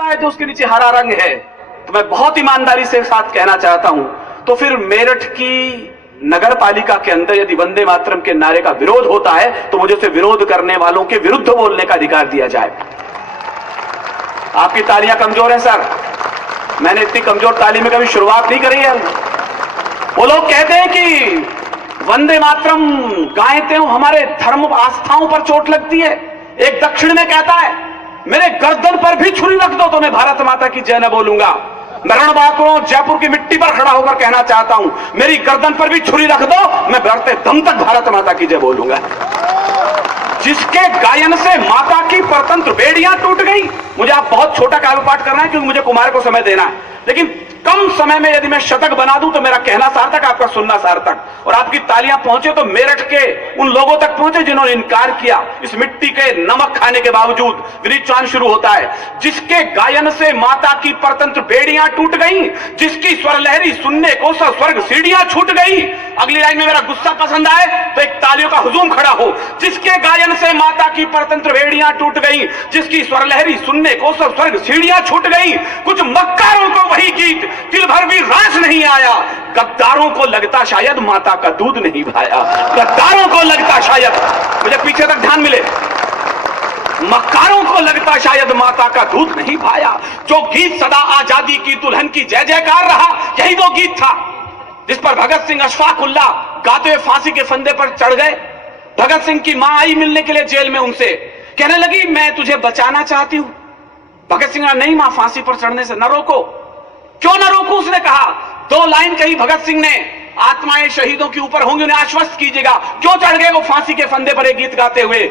है तो उसके नीचे हरा रंग है, तो मैं बहुत ईमानदारी से साथ कहना चाहता हूं, तो फिर मेरठ की नगर पालिका के अंदर यदि वंदे मातरम के नारे का विरोध होता है तो मुझे उसे विरोध करने वालों के विरुद्ध बोलने का अधिकार दिया जाए। आपकी तालियां कमजोर हैं सर, मैंने इतनी कमजोर ताली में कभी शुरुआत नहीं करी है। वो लोग कहते हैं कि वंदे मातरम गाएते हो हमारे धर्म आस्थाओं पर चोट लगती है। एक दक्षिण में कहता है मेरे गर्दन पर भी छुरी रख दो तो मैं भारत माता की जय न बोलूंगा। मैं रणबांकुरों जयपुर की मिट्टी पर खड़ा होकर कहना चाहता हूं, मेरी गर्दन पर भी छुरी रख दो, मैं बढ़ते दम तक भारत माता की जय बोलूंगा। जिसके गायन से माता की परतंत्र बेड़ियां टूट गई। मुझे आप बहुत छोटा काव्य पाठ करना है क्योंकि मुझे कुमार को समय देना है, लेकिन कम समय में यदि मैं शतक बना दूं तो मेरा कहना सार्थक, आपका सुनना सार्थक, और आपकी तालियां पहुंचे तो मेरठ के उन लोगों तक पहुंचे जिन्होंने इनकार किया इस मिट्टी के नमक खाने के बावजूद। विनीत चौहान शुरू होता है, जिसके गायन से माता की परतंत्र बेड़ियां टूट गई, जिसकी स्वर लहरी सुनने को स्वर्ग सीढ़ियां छूट गई। अगली लाइन में मेरा गुस्सा पसंद आए तो एक तालियों का हुजूम खड़ा हो। जिसके गायन से माता की परतंत्र बेड़ियां टूट गई, जिसकी स्वर लहरी सुनने को स्वर्ग सीढ़ियां छूट गई। कुछ मक्कारों को वही गीत दिल भर भी रास नहीं आया, गद्दारों को लगता शायद माता का दूध नहीं भाया। गद्दारों को लगता शायद, मुझे पीछे तक ध्यान मिले, मक्कारों को लगता शायद माता का दूध नहीं भाया। जो गीत सदा आजादी की दुल्हन की जय जयकार रहा, यही वो गीत था जिस पर भगत सिंह अशफाक उल्लाह गाते हुए फांसी के फंदे पर चढ़ गए। भगत सिंह की मां आई मिलने के लिए जेल में, उनसे कहने लगी मैं तुझे बचाना चाहती हूं। भगत सिंह नहीं मां, फांसी पर चढ़ने से न रोको। क्यों ना रोकू, उसने कहा। 2 लाइन कही भगत सिंह ने, आत्माएं शहीदों के ऊपर होंगी, उन्हें आश्वस्त कीजिएगा। क्यों चढ़ गए वो फांसी के फंदे पर एक गीत गाते हुए?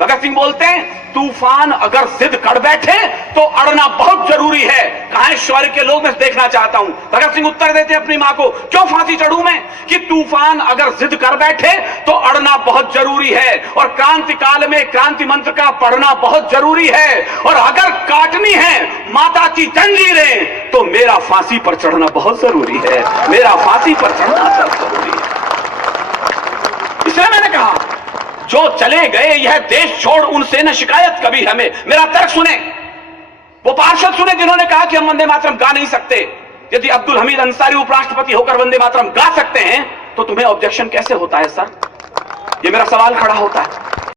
भगत सिंह बोलते हैं तूफान अगर जिद कर बैठे तो अड़ना बहुत जरूरी है। कहां है शौर्य के लोग, मैं देखना चाहता हूं। भगत सिंह उत्तर देते अपनी मां को, क्यों फांसी चढ़ूं मैं? कि तूफान अगर जिद कर बैठे तो अड़ना बहुत जरूरी है, और क्रांति काल में क्रांति मंत्र का पढ़ना बहुत जरूरी है, और अगर काटनी है माता की जंजीरें तो मेरा फांसी पर चढ़ना बहुत जरूरी है। मेरा फांसी पर चढ़ना बहुत जरूरी है। इसलिए मैंने कहा जो चले गए यह देश छोड़ उनसे न शिकायत कभी हमें। मेरा तर्क सुने, वो पार्षद सुने जिन्होंने कहा कि हम वंदे मातरम गा नहीं सकते। यदि अब्दुल हमीद अंसारी उपराष्ट्रपति होकर वंदे मातरम गा सकते हैं तो तुम्हें ऑब्जेक्शन कैसे होता है सर? ये मेरा सवाल खड़ा होता है।